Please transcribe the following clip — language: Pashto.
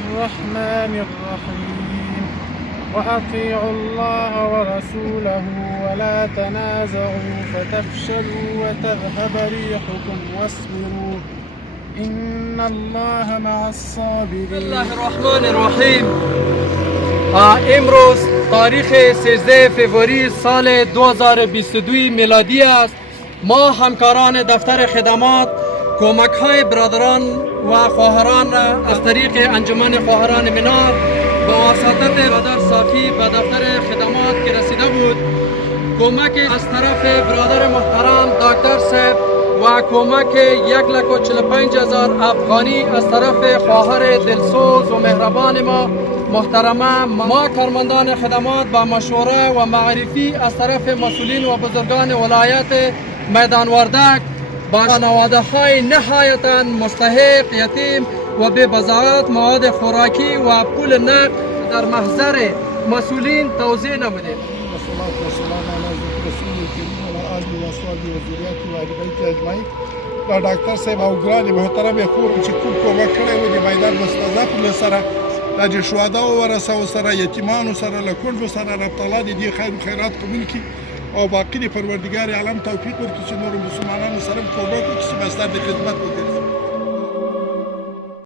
الرحمن الرحيم وأطيعوا الله ورسوله ولا تنازعوا فتفشلوا وتذهب ريحكم واصبروا إن الله مع الصابرين. بسم الله الرحمن الرحیم. امروز تاریخ 13 فوریه سال 2022 میلادی است. ما همکاران دفتر خدمات کمک های برادران و خواهران را از طریق انجمن خواهران منار با واسطت برادر صافی به دفتر خدمات که رسیده بود، کمک از طرف برادر محترم دکتر صاحب و کمک 1,45,000 افغانی از طرف خواهر دلسوز و مهربان ما محترمه ما کارمندان خدمات با مشوره و معرفی از طرف مسئولین و بزرگان ولایت میدان وردک با خانواده های نهایتا مستحق یتیم و به بضاعت مواد خوراکی و پول نقد در محضر مسئولین توزیع نمودیم. والصلاة والسلام على رسول الكريم وعلى آله وأصحابه وذريته وأهل بيته أجمعين. دا ډاکټر صاحب او ګرانې محترمې خور چې کوم کومک کړی و د میدان مستضعفو سره دا چې شهداو ورثو سره یتیمانو سره له کونډو سره رب تعالی د دې خیر و خیرات قبول کړي او باقي د پروردګار عالم توفیق ورکړي چې نورو مسلمانانو سره کومک وکړي چې بستر د خدمت وکړي.